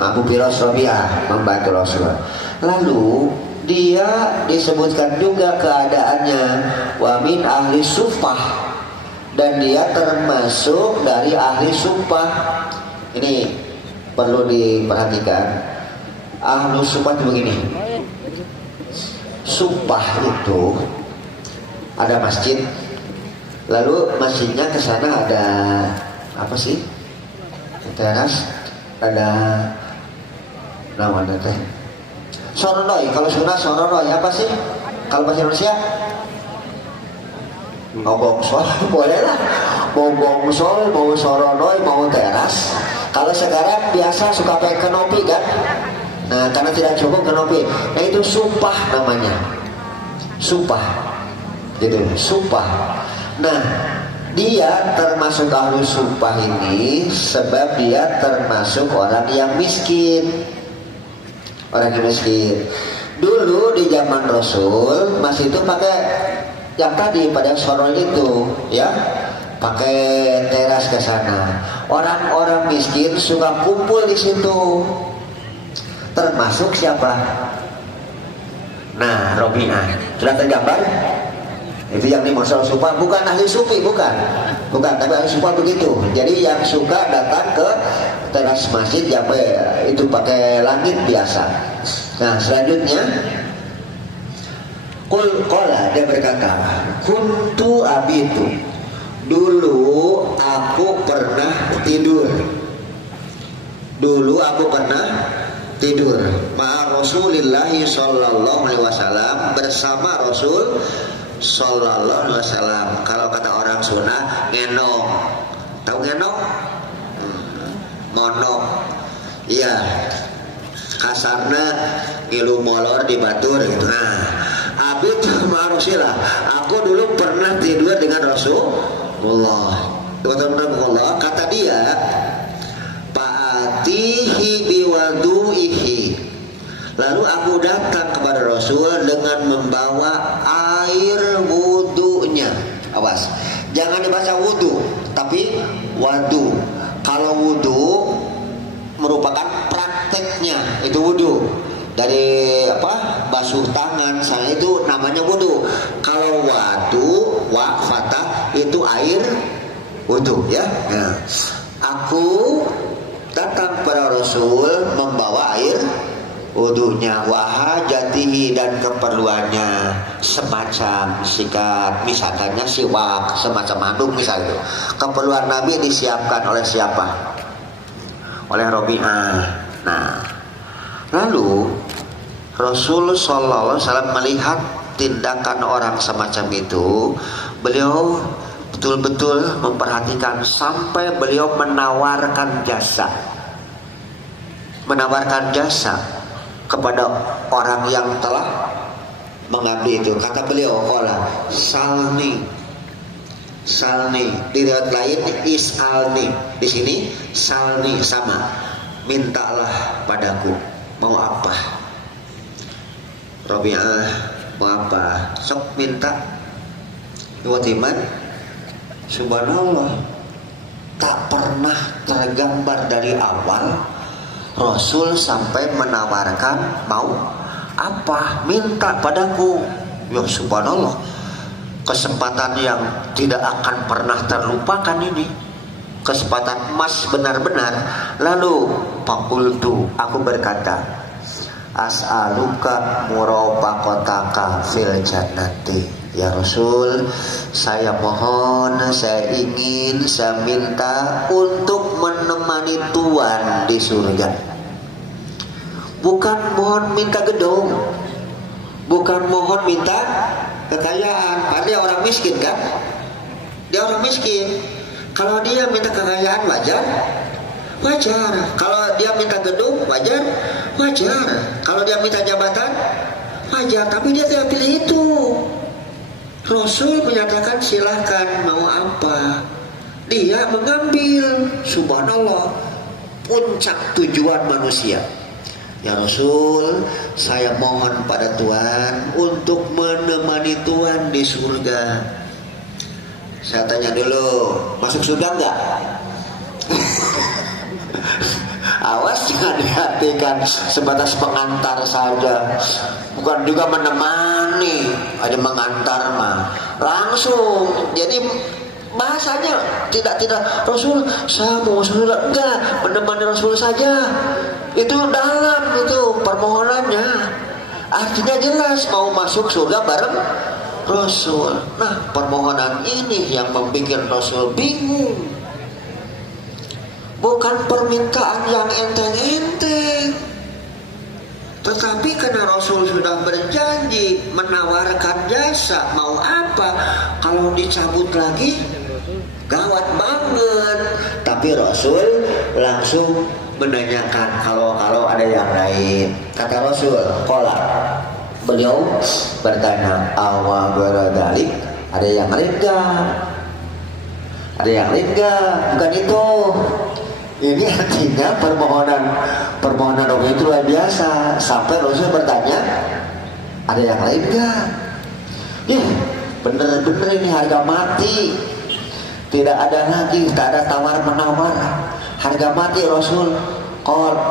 Abu Firas Rabi'ah membantu Rasul. Lalu dia disebutkan juga keadaannya wa min ahli suffah, dan dia termasuk dari ahli suffah. Ini perlu diperhatikan. Ahli suffah itu begini. Suffah itu ada masjid, lalu masjidnya ke sana ada apa sih? Teras, ada namanya teh soronoi. Kalau Sunda soronoi apa sih? Kalau bahasa Indonesia mau bongsol boleh lah, mau bongsol, mau soronoi, mau teras. Kalau sekarang biasa suka pakai kanopi kan? Nah, karena tidak cukup kanopi, nah itu sumpah namanya, sumpah gitu, sumpah. Nah, dia termasuk ahlu sumpah ini sebab dia termasuk orang yang miskin. Orang yang miskin. Dulu di zaman Rasul masih itu pakai yang tadi pada sorol itu, ya, pakai teras ke sana. Orang-orang miskin suka kumpul di situ. Termasuk siapa? Nah, Rabi'ah. Sudah tergambar? Itu yang dimaksud sumpah, bukan ahli sufi, bukan, tapi ahli sumpah begitu. Jadi yang suka datang ke teras masjid ya, itu pakai langit biasa. Nah, selanjutnya Qala, dia berkata, kuntu abitu, dulu aku pernah tidur. Dulu aku pernah tidur ma'a Rasulillahi sallallahu alaihi wasallam, bersama Rasul sallallahu alaihi wasallam. Kalau kata orang Sunda, ngenong. Tahu ngenong? Monok. Iya. Kasarna ngilu molor di batur gitu. Nah, abid ma'rusilah. Aku dulu pernah tidur dengan Rasulullah. Kata dia, Fa'atihi biwadu'ihi. Lalu aku datang kepada Rasul dengan membawa air wudunya. Awas, jangan dibaca wudu, tapi wadu. Kalau wudu merupakan prakteknya, itu wudu. Dari apa? Basuh tangan, sana itu namanya wudu. Kalau wadu, wa fatah, itu air wudu, ya. Nah, aku datang kepada Rasul membawa air wudunya, wahajatihi, dan keperluannya, semacam sikat, misalkannya siwak, semacam handuk misalnya. Keperluan Nabi disiapkan oleh siapa? Oleh Rabi'ah. Nah, lalu Rasul sallallahu alaihi wasallam melihat tindakan orang semacam itu, beliau betul-betul memperhatikan sampai beliau menawarkan jasa kepada orang yang telah mengambil itu. Kata beliau, qala salni, di riwayat lain is'alni, di sini salni sama, mintalah padaku. Mau apa? Rabi'ah, mau apa? Sok minta. Iman, subhanallah, tak pernah tergambar dari awal Rasul sampai menawarkan mau apa, minta padaku. Ya subhanallah, kesempatan yang tidak akan pernah terlupakan ini. kesempatan emas benar-benar. Lalu fakultu, aku berkata, as'aluka murafaqataka fil jannati. Ya Rasul, saya mohon, saya ingin, saya minta untuk menemani Tuhan di surga. Bukan mohon minta gedung, bukan mohon minta kekayaan. Padahal dia orang miskin kan? Dia orang miskin. Kalau dia minta kekayaan wajar, wajar. Kalau dia minta gedung wajar, wajar. Kalau dia minta jabatan wajar. Tapi dia tidak pilih itu. Rasul menyatakan silahkan mau apa. Dia mengambil, subhanallah, puncak tujuan manusia. Ya Rasul, saya mohon pada Tuhan untuk menemani Tuhan di surga. Saya tanya dulu, masuk surga enggak? Awas jangan diartikan sebatas pengantar saja, bukan juga menemani, ada mengantar mah langsung. Jadi bahasanya tidak Rasul saya mau surga, enggak, menemani Rasul saja. Itu dalam itu permohonannya, artinya jelas mau masuk surga bareng Rasul. Nah, permohonan ini yang membuat Rasul bingung. Bukan permintaan yang enteng-enteng, tetapi karena Rasul sudah berjanji menawarkan jasa, mau apa? Kalau dicabut lagi gawat banget. Tapi Rasul langsung menanyakan kalau ada yang lain. Kata Rasul, qala, beliau bertanya, awa baradalik, ada yang lain enggak? Ada yang lain enggak? Bukan itu. Ini artinya permohonan Rasul itu luar biasa. Sampai Rasul bertanya, ada yang lain enggak? Bener-bener ini harga mati. Tidak ada lagi, tak ada tawar menawar. Harga mati Rasul.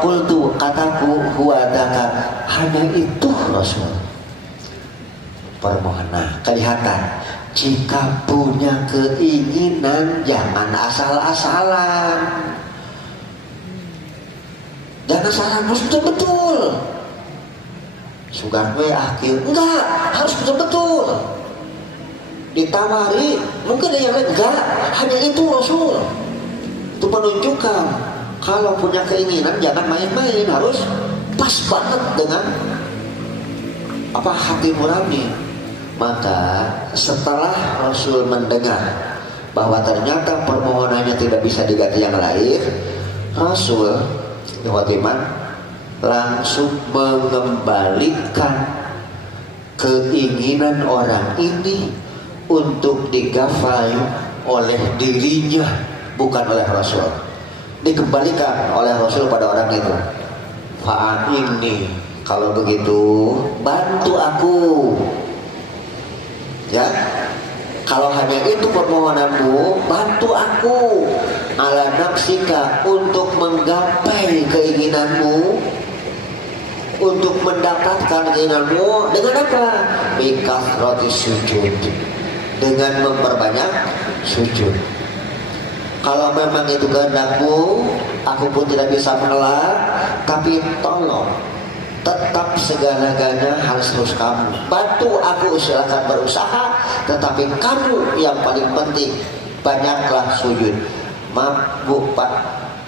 Qultu, kataku, huwadaka, hanya itu Rasul. Permohonan, kelihatan. Jika punya keinginan, jangan asal-asalan. Jangan salah, harus betul-betul. Sugar gue akhir, enggak, harus betul-betul. Ditawari, mungkin ada yang lain, enggak, hanya itu Rasul. Itu menunjukkan kalau punya keinginan jangan main-main, harus pas banget dengan hati nurani. Maka setelah Rasul mendengar bahwa ternyata permohonannya tidak bisa diganti yang lain, Rasul Khotimah langsung mengembalikan keinginan orang ini untuk digapai oleh dirinya, bukan oleh Rasul. Dikembalikan oleh Rasul pada orang itu. Fa'ini, kalau begitu bantu aku. Ya, kalau hanya itu permohonanmu, bantu aku ala nafsika, untuk menggapai keinginanmu, untuk mendapatkan keinginanmu. Dengan apa? Bikathrati sujud, dengan memperbanyak sujud. Kalau memang itu kehendakmu, aku pun tidak bisa menolak, tapi tolong tetap segala-galanya harus kamu bantu aku. Silakan berusaha, tetapi kamu yang paling penting banyaklah sujud. Maaf Bu, Pak,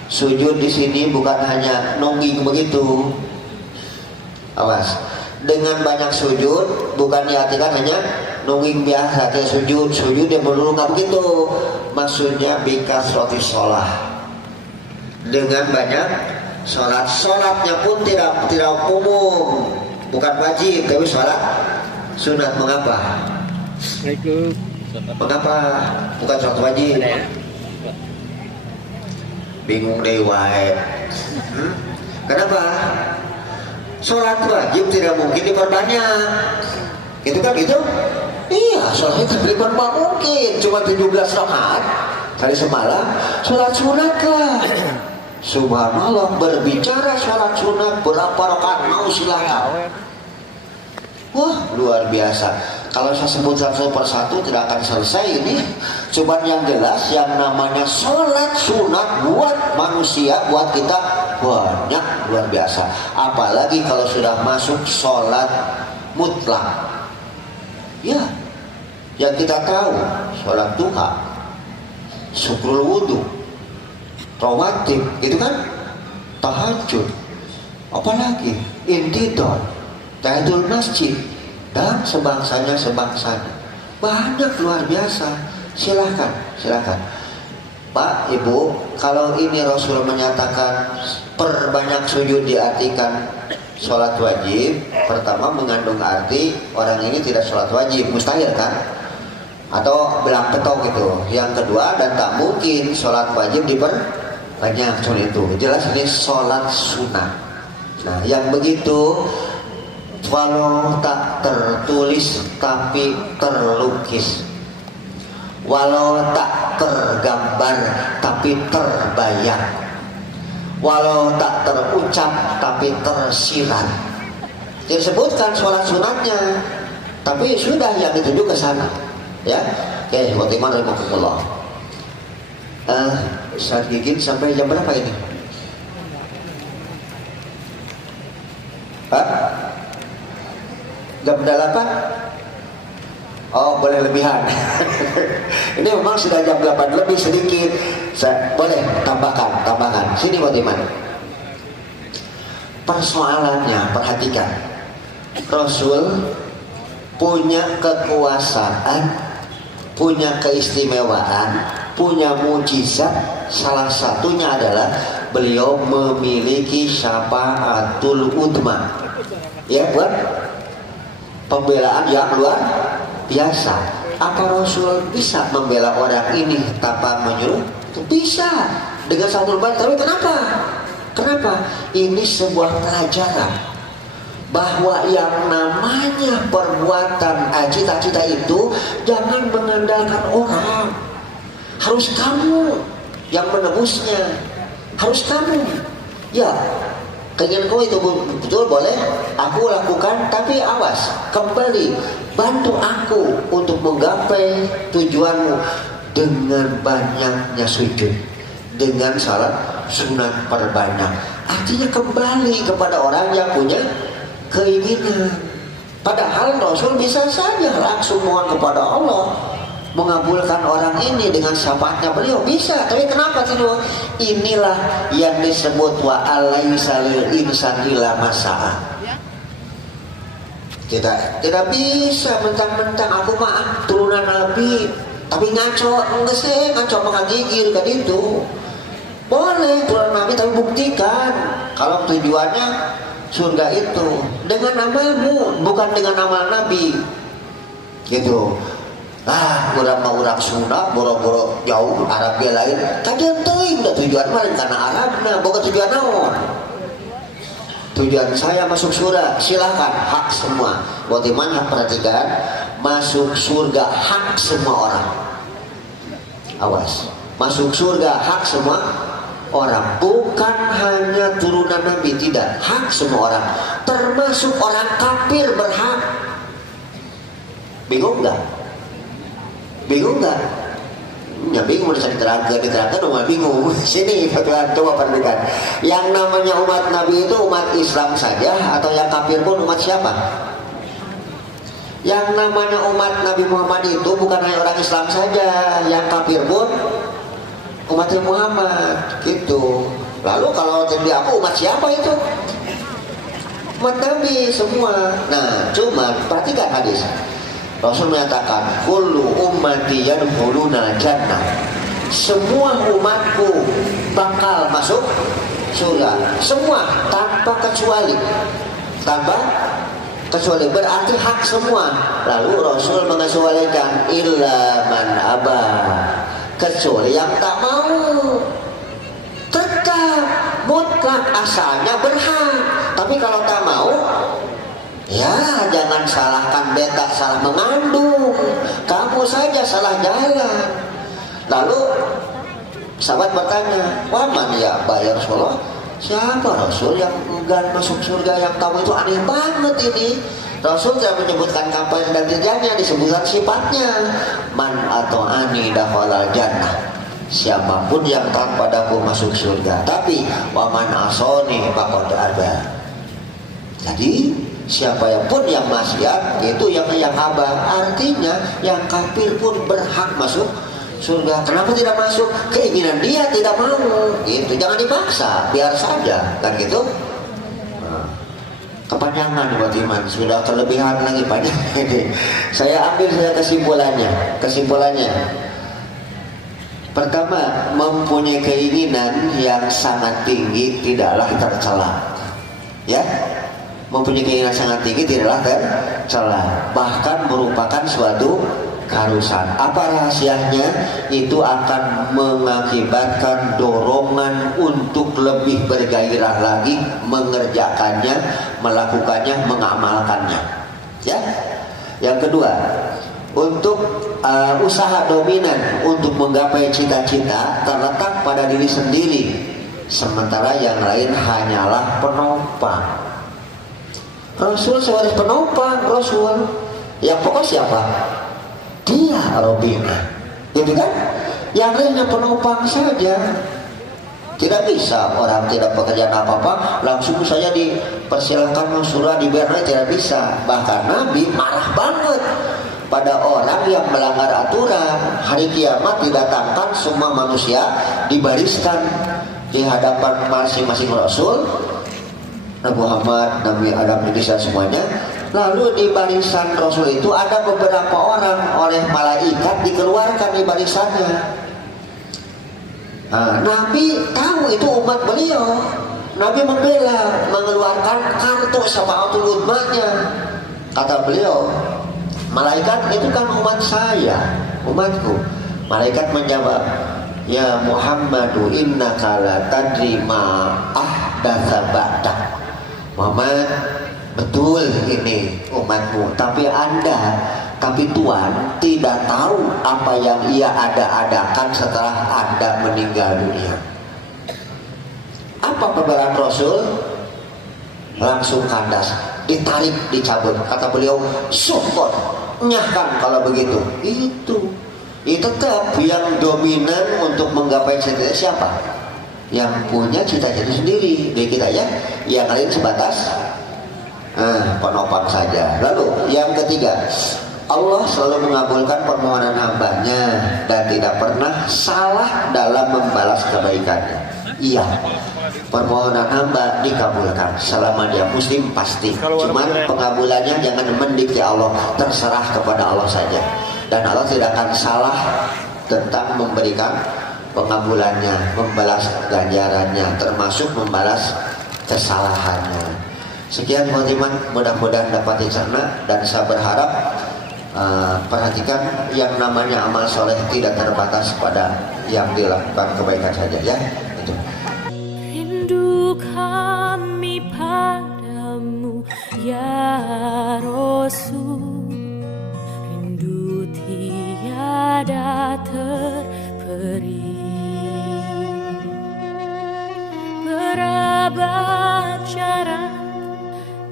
sujud di sini bukan hanya nungging begitu. Awas, dengan banyak sujud bukan diartikan hanya nungging biasa kayak sujud yang melulu, nggak begitu. Maksudnya bikasroti sholat, dengan banyak sholatnya pun tidak umum, bukan wajib tapi sholat sunat. Mengapa? Mengapa bukan sholat wajib? Bingung deh wae. Kenapa? Sholat wajib tidak mungkin diperbanyak. Itu kan gitu? Iya, sholat itu diperbanyak mungkin. Cuma 17 rakaat kali semalam. Sholat sunat lah. Subhanallah, berbicara sholat sunat berapa rakaat mau silahkan. Wah, luar biasa. Kalau saya sebut satu persatu tidak akan selesai ini. Cuman yang jelas yang namanya sholat sunat buat manusia, buat kita banyak, luar biasa. Apalagi kalau sudah masuk sholat mutlak. Ya, yang kita tahu sholat duha, syukrul wudhu, rawatib, itu kan tahajud, apalagi intidor, tahiyatul masjid, dan sebangsanya banyak, luar biasa. Silahkan Pak, Ibu, kalau ini Rasul menyatakan perbanyak sujud diartikan sholat wajib, pertama mengandung arti orang ini tidak sholat wajib, mustahil kan? Atau bilang petok gitu. Yang kedua, dan tak mungkin sholat wajib diperbanyak, cuma itu. Jelas ini sholat sunnah. Nah, yang begitu walau tak tertulis tapi terlukis, walau tak tergambar tapi terbayang, walau tak terucap tapi tersirat. Disebutkan sholat sunatnya, tapi sudah yang dituju ke sana. Ya, oke, bagaimana rahimahullah. Ustaz Gigit sampai jam berapa ini? Hah? Jam 8? Oh, boleh lebihan. Ini memang sudah jam 8 lebih sedikit. Boleh tambahkan. Sini bagaimana? Persoalannya, perhatikan. Rasul punya kekuasaan, punya keistimewaan, punya mujizat. Salah satunya adalah beliau memiliki syafaatul udma. Ya, buat pembelaan yang luar biasa. Apa Rasul bisa membela orang ini tanpa menyuruh? Bisa, dengan satu lebar. Tapi kenapa? Ini sebuah pelajaran bahwa yang namanya perbuatan cita-cita itu jangan mengandalkan orang. Harus kamu yang menebusnya, harus kamu. Ya, keinginan kamu itu betul boleh aku lakukan, tapi awas, kembali bantu aku untuk menggapai tujuanmu dengan banyaknya sujud, dengan salat sunat perbanyak. Artinya kembali kepada orang yang punya keinginan. Padahal Rasul bisa saja langsung mohon kepada Allah mengabulkan orang ini dengan syafaatnya beliau, bisa. Tapi kenapa tidak? Inilah yang disebut wa alaisa lil insani la masa'a. Tidak bisa mentang-mentang aku mah turunan Nabi tapi ngaco, enggak sih, ngaco makan gigil kan itu. Boleh turunan Nabi tapi buktikan kalau tujuannya surga itu dengan namamu, bukan dengan nama Nabi. Gitu. Urang mah urang Sunda, boro-boro jauh Arabia lain. Kajian teuing da tujuan mah karena Arabna, boga tujuan naon? Tujuan saya masuk surga, silahkan, hak semua. Bagaimana perhatikan, masuk surga hak semua orang. Awas, masuk surga hak semua orang, bukan hanya turunan Nabi, tidak, hak semua orang, termasuk orang kafir berhak. Bingung nggak? Ya bingung, udah diterangkan umat bingung. Sini coba perhatikan. Yang namanya umat Nabi itu umat Islam saja atau yang kafir pun umat siapa? Yang namanya umat Nabi Muhammad itu bukan hanya orang Islam saja, yang kafir pun umat Muhammad gitu. Lalu kalau jadi aku umat siapa itu? Umat Nabi semua. Nah, cuma perhatikan hadis. Rasul menyatakan, kullu ummati yadkhuluna jannah. Semua umatku bakal masuk surga. Semua tanpa kecuali. Berarti hak semua. Lalu Rasul mengecualikan illa man aba, kecuali yang tak mau. Tetap mutlak asalnya berhak. Tapi kalau tak mau, ya jangan salahkan beta salah mengandung, kamu saja salah jalan. Lalu sahabat bertanya, waman ya bayar Rasulullah, siapa Rasul yang enggan masuk surga, yang tahu itu aneh banget ini. Rasul tidak menyebutkan kapan dan tidaknya, disebutkan sifatnya. Man atau ani dakhalal jannah. Siapapun yang taat padaku masuk surga. Tapi waman asoni faqad aba. Jadi siapa yang pun yang maksiat itu yang aba. Artinya yang kafir pun berhak masuk surga. Kenapa tidak masuk? Keinginan dia tidak mau. Itu jangan dipaksa, biar saja kan gitu. Kepanjangan buat iman, sudah kelebihan lagi banyak. Saya ambil saya kesimpulannya. Pertama, mempunyai keinginan yang sangat tinggi tidaklah tercela. Ya, mempunyai keinginan sangat tinggi tidaklah tercela, bahkan merupakan suatu keharusan. Apa rahasianya? Itu akan mengakibatkan dorongan untuk lebih bergairah lagi mengerjakannya, melakukannya, mengamalkannya. Ya. Yang kedua, untuk usaha dominan untuk menggapai cita-cita terletak pada diri sendiri, sementara yang lain hanyalah penopang. Rasul sebagai penopang, Rasul yang pokok siapa? Dia Robina, gitu kan? Yang lainnya penopang saja. Tidak bisa orang tidak pekerjaan apa-apa langsung saja dipersilahkan surah dibiarkan, tidak bisa. Bahkan Nabi marah banget pada orang yang melanggar aturan. Hari kiamat didatangkan semua manusia dibariskan di hadapan masing-masing Rasul, Nabi Muhammad, Nabi Adam, Idris dan semuanya. Lalu di barisan Rasul itu ada beberapa orang oleh malaikat dikeluarkan di barisannya. Nabi tahu itu umat beliau. Nabi membela, mengeluarkan kartu syafaatul ummahnya. Kata beliau, malaikat itu kan umat saya, umatku. Malaikat menjawab, ya Muhammadu innaka la tadri ma ahdatsa ba'dak. Muhammad, betul ini umatmu, tapi Tuhan tidak tahu apa yang ia ada-adakan setelah Anda meninggal dunia. Apa pembelaan Rasul? Langsung kandas, ditarik, dicabut. Kata beliau, syukur, nyahkan kalau begitu. Itu tetap yang dominan untuk menggapai cita-cita siapa? Yang punya cita-cita sendiri dari kita ya. Yang lain sebatas penopang saja. Lalu yang ketiga, Allah selalu mengabulkan permohonan hambanya dan tidak pernah salah dalam membalas kebaikannya. Iya, permohonan hamba dikabulkan selama dia muslim pasti. Cuman pengabulannya jangan mendikte Allah, terserah kepada Allah saja. Dan Allah tidak akan salah tentang memberikan pengabulannya, membalas ganjarannya, termasuk membalas kesalahannya. Sekian khotbah, mudah-mudahan dapat dicerna, dan saya berharap perhatikan yang namanya amal soleh tidak terbatas pada yang dilakukan kebaikan saja ya. Itu. Rindu kami padamu ya Rasul, rindu tiada terperi. Berabad jarak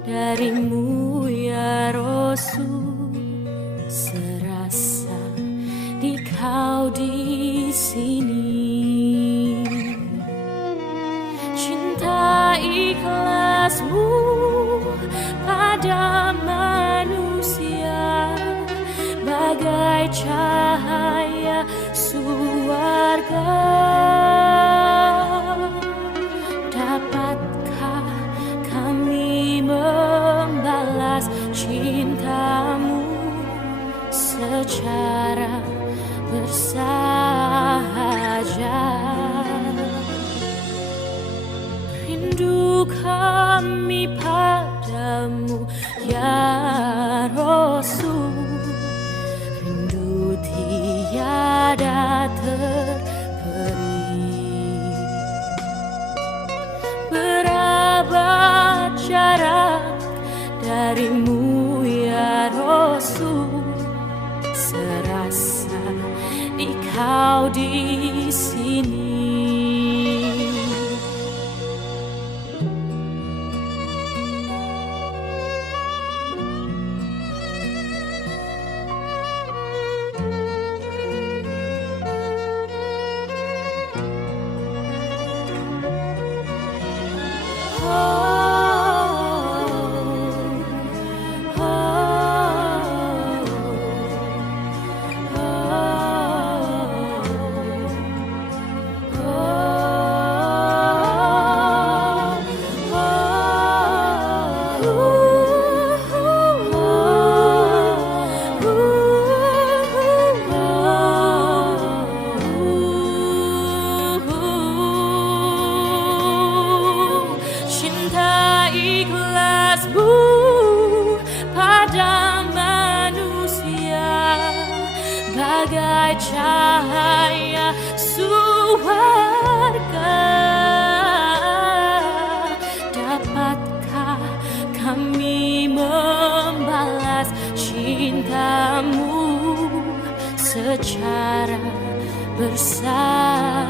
darimu ya Rasul, serasa di kau di sini. Cinta ikhlasmu pada manusia bagai cahaya surga. Dapatkah kami membalas cintamu secara bersahaja? Rindu kami padamu ya Rasul, rindu tiada terperi. Berabad jarak darimu ya Rasul, serasa di kau di sini. keluarga. Dapatkah kami membalas cintamu secara bersahaja?